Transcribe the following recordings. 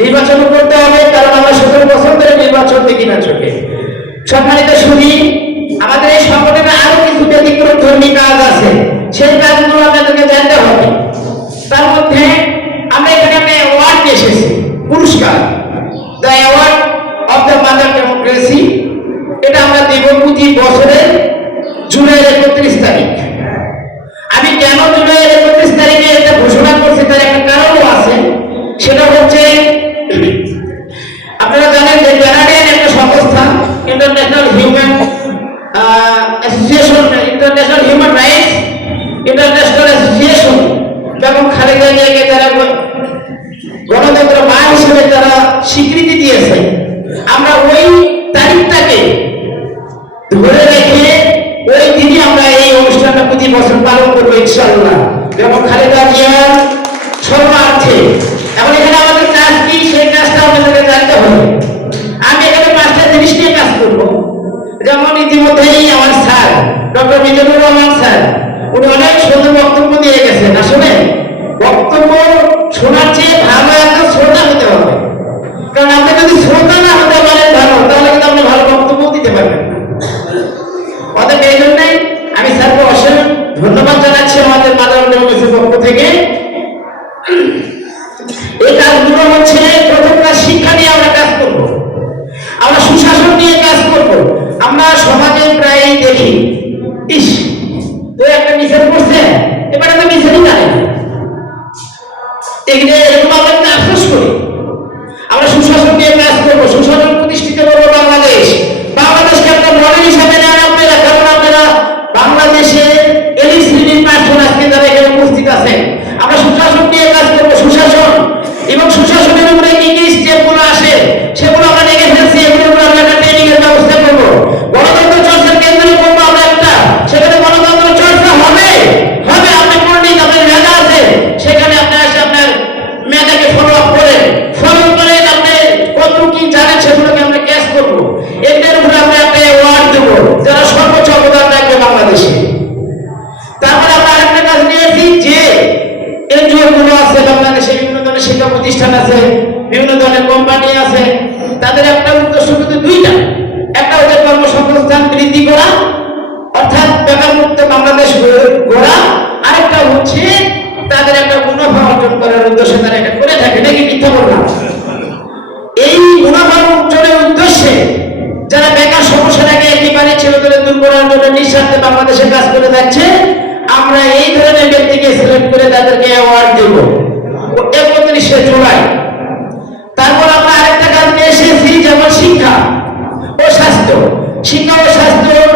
নির্বাচন করতে হবে, কারণ আমরা 17 বছর ধরে নির্বাচন দেখি না চোখে। সম্মানিত শুনি, আমাদের এই সংগঠনে আরো কিছু ব্যতিক্রম ধর্মী কাজ আছে, সেই কাজগুলো আমাদেরকে জানতে হবে। তার মধ্যে আমরা এখানে একটা অ্যাওয়ার্ড নিয়ে এসেছি, পুরস্কার, the award of the mother democracy. এটা আমরা দেব প্রতি বছরের জুলাইয়ের 31 তারিখ। আমি কেন জুলাইয়ের 31 তারিখে এটা ঘোষণা করছি তার একটা কারণও আছে। সেটা হচ্ছে, আপনারা জানেন যে কানাডিয়ান একটা সংস্থা, international human association, international human rights international association, এবং খালেদা জিয়াকে তারা গণতন্ত্র মা হিসেবে তারা স্বীকৃতি দিয়েছে। আমরা ওই তারিখটাকে ধরে রেখে ওই দিনই আমরা এই অনুষ্ঠানটা প্রতি বছর পালন করবো ইনশাআল্লাহ, এবং খালেদা জিয়ার সম্মানার্থে। এখন এখানে আমাদের কাজ কি, সেই কাজটা আমাদেরকে জানতে হবে। আমি এখানে 5টা জিনিস নিয়ে কাজ করবো। যেমন ইতিমধ্যেই আমার sir doctor Mizanur Rahman sir, উনি অনেক সুন্দর বক্তব্য দিয়ে গেছেন। আসলে বক্তব্য শোনার চেয়ে ভালো একটা শ্রোতা হতে হবে, কারণ আপনি যদি শ্রোতা না হতে পারেন ভালো, তাহলে কিন্তু আপনি ভালো বক্তব্য দিতে পারবেন না। অতএব এই জন্যই আমি স্যারকে অসংখ্য ধন্যবাদ জানাচ্ছি আমাদের মাদার ডেমোক্রেসির পক্ষ থেকে। এই কাজগুলো হচ্ছে, প্রথম কাজ শিক্ষা নিয়ে আমরা কাজ করব, আমরা সুশাসন নিয়ে কাজ করব। আমরা সমাজে প্রায় দেখি, ইস তো একটা মিছিল করছে, এবার আমরা মিছিলই জানি না, এরকম আমরা আফসোস করি। আমরা সুশাসন নিয়ে কাজ করবো, সুশাসন প্রতিষ্ঠিত করবো বাংলাদেশকে একটা মডেল হিসাবে নেন আপনারা, কারণ আপনারা বাংলাদেশে এলিট শ্রেণীর পার্সন আজকে যারা এখানে উপস্থিত আছেন। আমরা সুশাসন নিয়ে কাজ করবো, সুশাসন এবং সুশাসনের উপরে কি কি স্টেপগুলো আসে সেগুলো আমরা দেখে ফেলছি। এগুলোর উপরে আমরা একটা ট্রেনিং এর ব্যবস্থা করবো। গণতন্ত্র চর্চার কেন্দ্র করবো আমরা একটা, সেখানে গণতন্ত্র চর্চা হবে। আপনি পণ্ডিত, আপনার মেধা আছে, সেখানে আপনি আসে আপনার মেধাকে ফলো আপ করেন, আপনি কত কি জানেন সেগুলোকে আমরা ক্যাচ করবো। এদের উপরে আমরা একটা অ্যাওয়ার্ড দেবো যারা সর্বোচ্চ অবদান রাখবে বাংলাদেশে। তারপরে আমরা আরেকটা কাজ নিয়েছি, যে এনজিও গুলো আছে বাংলাদেশে, বিভিন্ন ধরনের শিক্ষা প্রতিষ্ঠান আছে, বিভিন্ন ধরনের কোম্পানি আছে, তাদের একটা উদ্দেশ্য কিন্তু দুইটা। একটা হচ্ছে কর্মসংস্থান বৃদ্ধি করা, অর্থাৎ বেকার মুক্ত বাংলাদেশ গড়া। আরেকটা হচ্ছে তাদের একটা মুনাফা অর্জন করার উদ্দেশ্যে তারা এটা করে থাকে, নাকি মিথ্যা বললাম? এই মুনাফা অর্জনের উদ্দেশ্যে যারা বেকার সমস্যাটাকে একেবারে ছেলেদের দূর করার জন্য নিঃস্বার্থে বাংলাদেশে কাজ করে যাচ্ছে, আমরা এই ধরনের ব্যক্তিকে সিলেক্ট করে তাদেরকে অ্যাওয়ার্ড দেব 31শে জুলাই। তারপর আমরা আরেকটা কাজ নিয়ে এসেছি, যেমন শিক্ষা ও স্বাস্থ্য। শিক্ষা ও স্বাস্থ্যর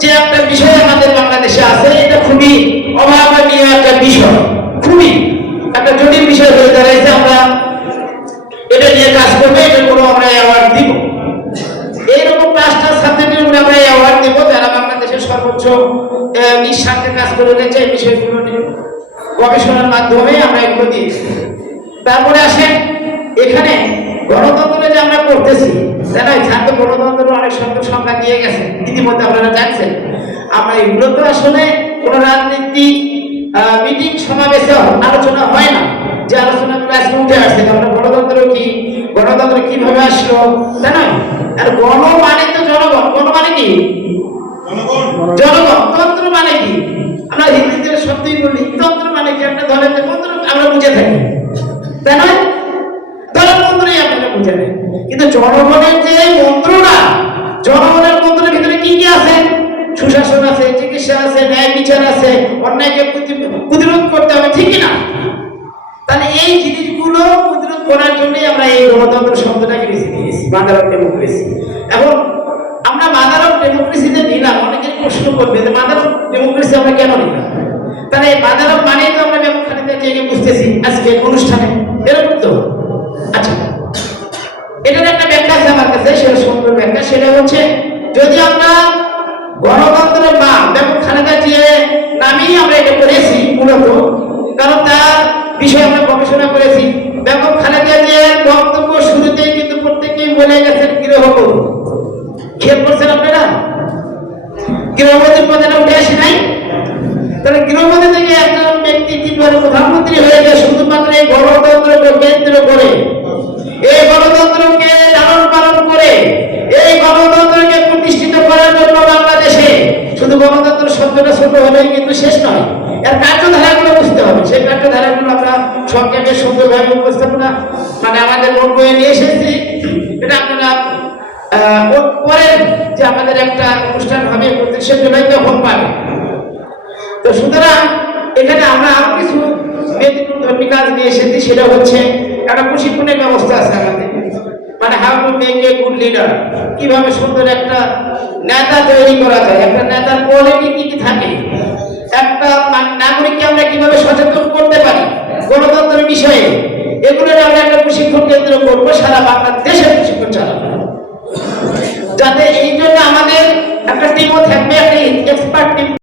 যে একটা বিষয় আমাদের বাংলাদেশে আছে, এটা খুবই অভাবনীয় একটা বিষয়, খুবই একটা জটিল বিষয় হয়ে দাঁড়াইছে। আমরা এটা নিয়ে কাজ করবো, এটার কোনো আমরা অ্যাওয়ার্ড দিব। এইরকম 5টা সাবজেক্টের উপরে আমরা অ্যাওয়ার্ড দেবো যারা বাংলাদেশের সর্বোচ্চ নিঃস্বার্থে কাজ করে গেছে। এই বিষয়গুলো নিয়ে গবেষণার মাধ্যমে আমরা এগুলো দিয়েছি। তারপরে আসেন, এখানে গণতন্ত্র যে আমরা করতেছি, তাই না? ছাত্র গণতন্ত্র অনেক সংখ্যা দিয়ে গেছে, ইতিমধ্যে আপনারা জানছেন। আমরা এগুলো তো আসলে কোনো রাজনীতি মিটিং সমাবেশে আলোচনা হয় না, যে আলোচনাগুলো আজকে উঠে আসছে। আমরা গণতন্ত্র কি, গণতন্ত্র কিভাবে আসলো, তাই না? আর গণ মানে তো জনগণ, গণ মানে কি? জনগণ। তন্ত্র মানে কি? আমরা হিন্দিতে শব্দই বলি, তন্ত্র মানে কি? একটা ধরেন তন্ত্র আমরা বুঝে থাকি, তাই না? ধরেন মন্ত্রই আপনারা বুঝে নেন, কিন্তু জনগণের যে মন্ত্রটা, জনগণের মন্ত্রের ভিতরে কি কি আছে? সুশাসন আছে, চিকিৎসা আছে, ন্যায় বিচার আছে, অন্যায়কে প্রতিরোধ করতে হবে, ঠিক না? তাহলে এই জিনিসগুলো প্রতিরোধ করার জন্যই আমরা এই গণতন্ত্র শব্দটাকে বেছে নিয়েছি, মাদার অফ ডেমোক্রেসি। এবং আমরা মাদার অফ ডেমোক্রেসিতে নিলাম, অনেকেই প্রশ্ন করবে যে মাদার অফ ডেমোক্রেসি আমরা কেন নিলাম? তাহলে এই মাদার অফ মানেই তো আমরা যেমন খানিকটা জায়গা বুঝতেছি আজকে অনুষ্ঠানে, এরকম তো। আচ্ছা, এটার একটা ব্যাখ্যা আছে আমার কাছে, সেটা সুন্দর ব্যাখ্যা। সেটা হচ্ছে, যদি আমরা গণতন্ত্রের মা বেগম খালেদা জিয়ার নামেই আমরা এটা করেছি মূলত, কারণ তার বিষয়ে আমরা গবেষণা করেছি। বেগম খালেদা জিয়ার বক্তব্য শুরুতেই কিন্তু প্রত্যেকেই বলে গেছেন গৃহবধূ। খেয়াল করছেন আপনারা? গৃহবধূর কথাটা উঠে আসে নাই? তাহলে গৃহবধূ থেকে একজন ব্যক্তি কিভাবে প্রধানমন্ত্রী হয়ে গেছে শুধুমাত্র এই গণতন্ত্রকে কেন্দ্র করে। এই গণতন্ত্রকে লালন পালন করে এই গণতন্ত্রকে প্রতিষ্ঠিত করার জন্য বাংলাদেশে শুধু গণতন্ত্র শব্দটা ছোট হলেই কিন্তু শেষ নয়, এর কার্যধারাগুলো বুঝতে হবে। সেই কার্যধারাগুলো আমরা সংক্ষেপে সুন্দরভাবে উপস্থাপনা মানে আমাদের নোট বইয়ে নিয়ে এসেছি। এটা আপনারা পরের যে আমাদের একটা অনুষ্ঠান হবে 29শে জুলাই তখন পাবেন। তো সুতরাং এখানে আমরা আরো কিছু ব্যতিক্রমধর্মী কাজ নিয়ে এসেছি, সেটা হচ্ছে একটা প্রশিক্ষণের ব্যবস্থা আছে আমাদের, মানে how to make a good leader, কিভাবে সুন্দর একটা নেতা তৈরি করা যায়, একটা নেতার কোয়ালিটি কি কি থাকে, একটা নাগরিককে আমরা কিভাবে সচেতন